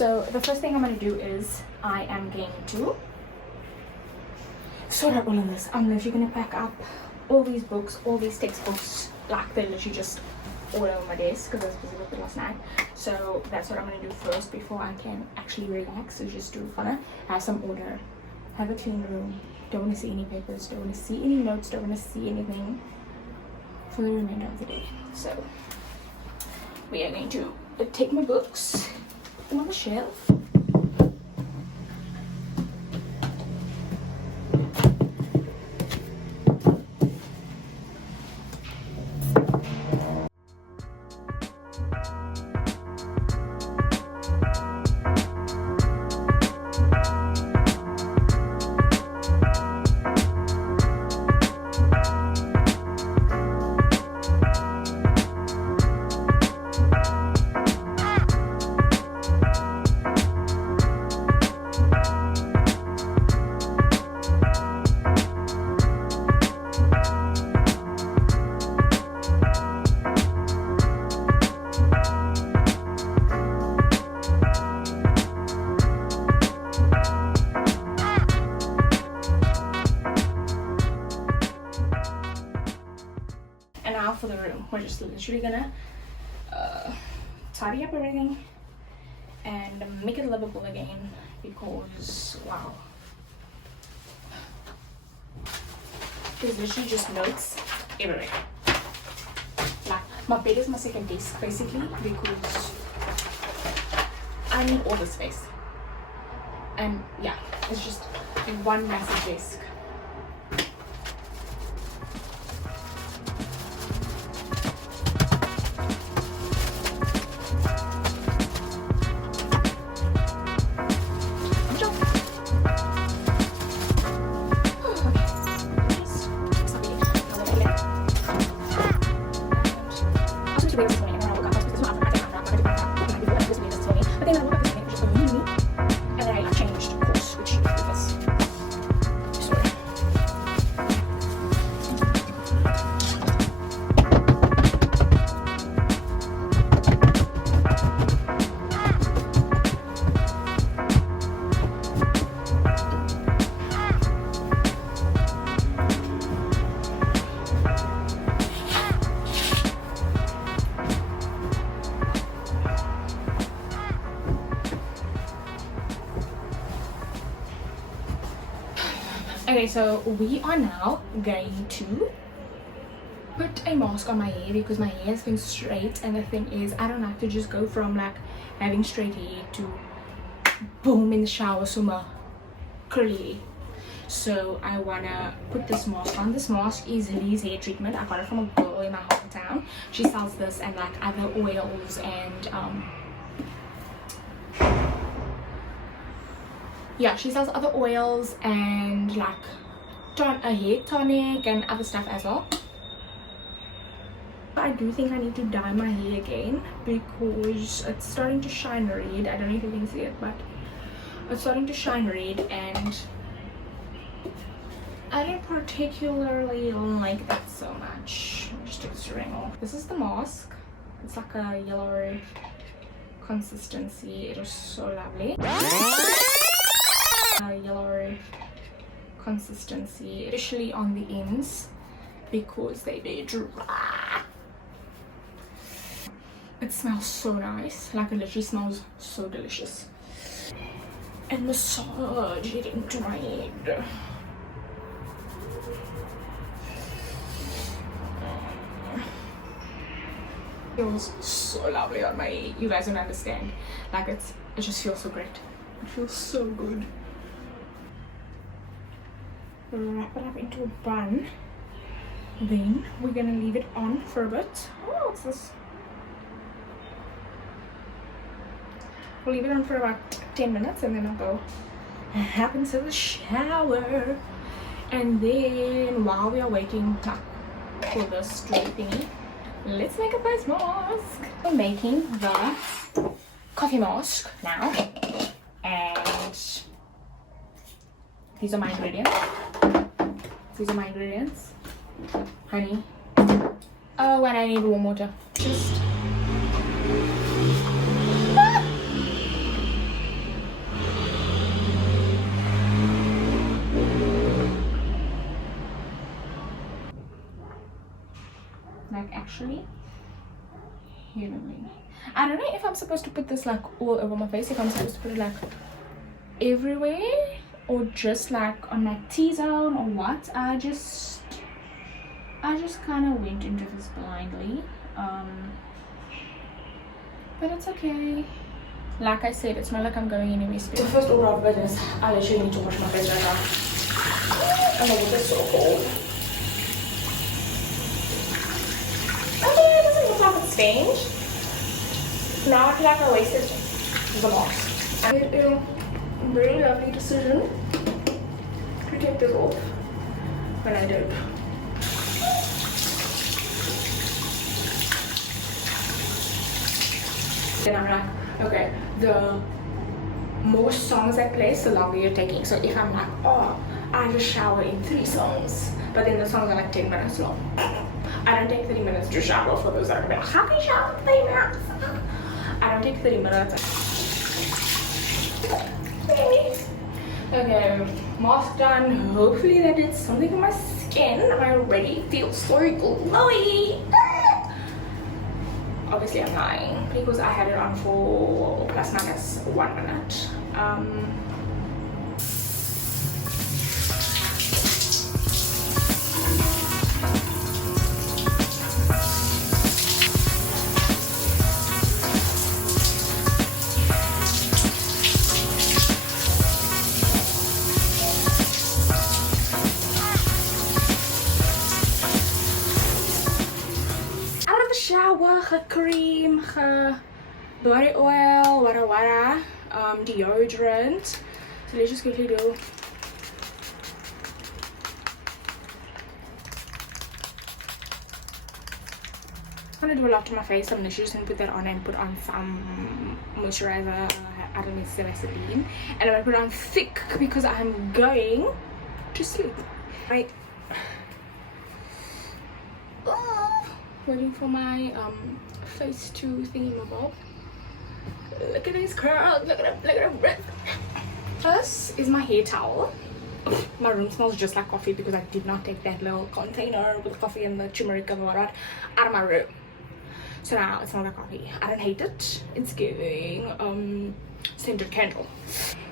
So the first thing I'm going to do is I am going to sort out all of this. I'm literally going to pack up all these books, all these textbooks, like they're literally just all over my desk because I was busy with it last night. So that's what I'm going to do first before I can actually relax. So just do wanna have some order, have a clean room, don't want to see any papers, don't want to see any notes, don't want to see anything for the remainder of the day. So we are going to take my books on the shelf. And now for the room, we're just literally gonna tidy up everything and make it livable again because wow, there's literally just notes everywhere. Like my bed is my second desk basically because I need all the space, and yeah, it's just one massive desk. Okay, so we are now going to put a mask on my hair because my hair has been straight, and the thing is I don't like to just go from like having straight hair to boom in the shower summer curly. So I wanna put this mask on. This mask is Lee's hair treatment. I got it from a girl in my hometown. She sells this and like other oils and yeah, she sells other oils and like a hair tonic and other stuff as well. I do think I need to dye my hair again because it's starting to shine red. I don't know if you can see it, but it's starting to shine red and I don't particularly like that so much. Let me just take this ring off. This is the mask. It's like a yellow consistency. It is so lovely. Yellow consistency, especially on the ends because they dry. It smells so nice, like it literally smells so delicious. And massage it into my head. Feels so lovely on my head. You guys don't understand. Like it just feels so great. It feels so good. Wrap it up into a bun. Then we're gonna leave it on for a bit. Oh, what's this? We'll leave it on for about 10 minutes and then I'll go hop into the shower. And then while we are waiting for this dry thingy, let's make a face mask. I'm making the coffee mask now, and these are my ingredients. Honey. Oh, and I need warm water. Just like actually healing. I don't know if I'm supposed to put this like all over my face, if I'm supposed to put it like everywhere or just like on my T-zone or what. I just kind of went into this blindly, but it's okay. Like I said, it's not like I'm going anywhere special. The first order of business, I literally need to wash my face right now. Oh, it's so cold. Okay, it doesn't look like it's stained. Now I feel like I wasted the mask. I made a very lovely decision to take this off when I did. Then I'm like, okay, the more songs I play, the longer you're taking. So if I'm like, oh, I just shower in 3 songs, but then the songs are like 10 minutes long. I don't take 30 minutes to shower. For those that are like, how can you shower in 30 minutes? I don't take 30 minutes. Okay, mask done. Hopefully that did something on my skin. I already feel so glowy. Obviously I'm lying because I had it on for plus minus 1 minute. Shower, cream, body oil, wada, deodorant. So let's just quickly do. I'm gonna do a lot to my face. So I'm literally just gonna put that on and put on some moisturizer. I don't need to say Vaseline, and I'm gonna put it on thick because I'm going to sleep. Right. Waiting for my face to thingamabob. Look at these curls, look at them. This is my hair towel. My room smells just like coffee because I did not take that little container with coffee and the turmeric and whatnot out of my room. So now it smells like coffee. I don't hate it. It's giving scented candle.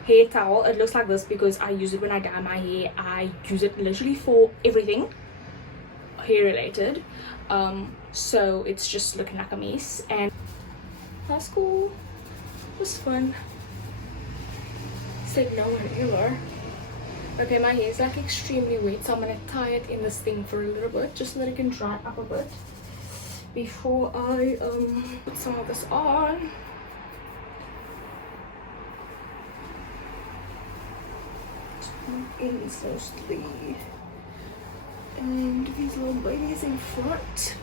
Hair towel, it looks like this because I use it when I dye my hair. I use it literally for everything hair related. So it's just looking like a mess, and that's cool. It was fun. Said no one ever. Okay, my hair is like extremely wet, so I'm gonna tie it in this thing for a little bit just so that it can dry up a bit before I put some of this on. In mostly, and these little babies in front.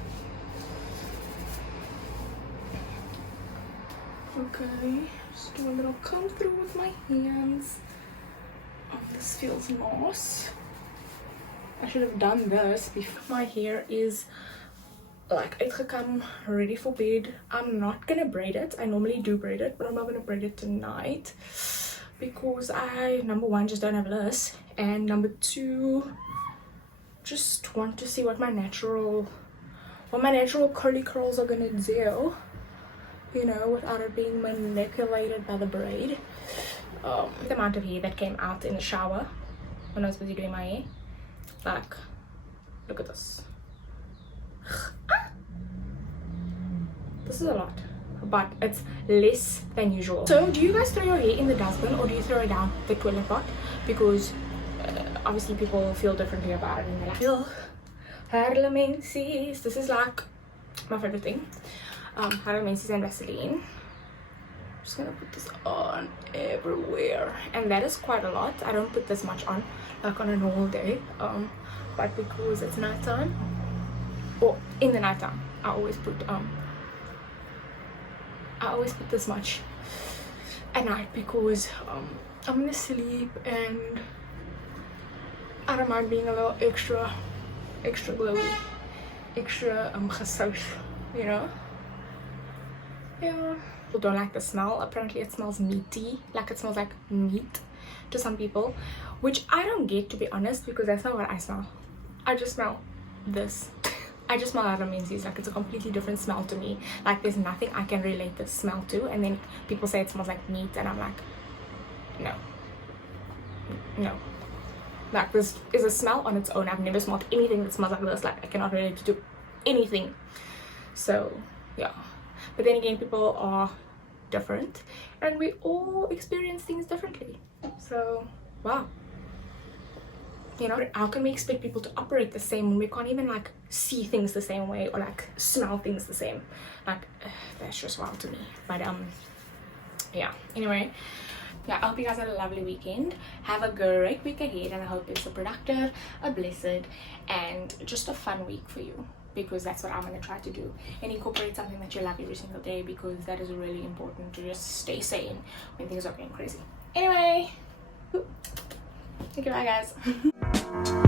Okay, just do a little comb through with my hands. Oh, this feels nice. I should have done this before. My hair is like uitgekam, ready for bed. I'm not gonna braid it. I normally do braid it, but I'm not gonna braid it tonight because I, number one, just don't have this, and number two, just want to see what my natural curly curls are gonna do, you know, without it being manipulated by the braid. The amount of hair that came out in the shower when I was busy doing my hair, like, look at this. This is a lot, but it's less than usual. So do you guys throw your hair in the dustbin or do you throw it down the toilet pot? Because obviously people feel differently about it, and they're like, oh, Harlemenses. This is like my favorite thing. Harlemenses and Vaseline. I'm just gonna put this on everywhere, and that is quite a lot. I don't put this much on like on a normal day, but because it's nighttime, or in the nighttime, I always put this much at night because I'm gonna sleep and I don't mind being a little extra glowy, extra gesout, you know. Yeah, people don't like the smell. Apparently it smells meaty, like it smells like meat to some people, which I don't get, to be honest, because that's not what I smell. I just smell this. I just smell vitamin C. Like it's a completely different smell to me. Like there's nothing I can relate this smell to. And then people say it smells like meat, and I'm like, no. Like this is a smell on its own. I've never smelled anything that smells like this. Like I cannot relate to anything. So yeah, but then again, people are different, and we all experience things differently. So wow, you know, how can we expect people to operate the same when we can't even like see things the same way or like smell things the same? Like that's just wild to me. But yeah, anyway, yeah, I hope you guys had a lovely weekend. Have a great week ahead, and I hope it's a productive, a blessed, and just a fun week for you, because that's what I'm going to try to do, and incorporate something that you love every single day, because that is really important to just stay sane when things are going crazy. Anyway, thank you, bye guys.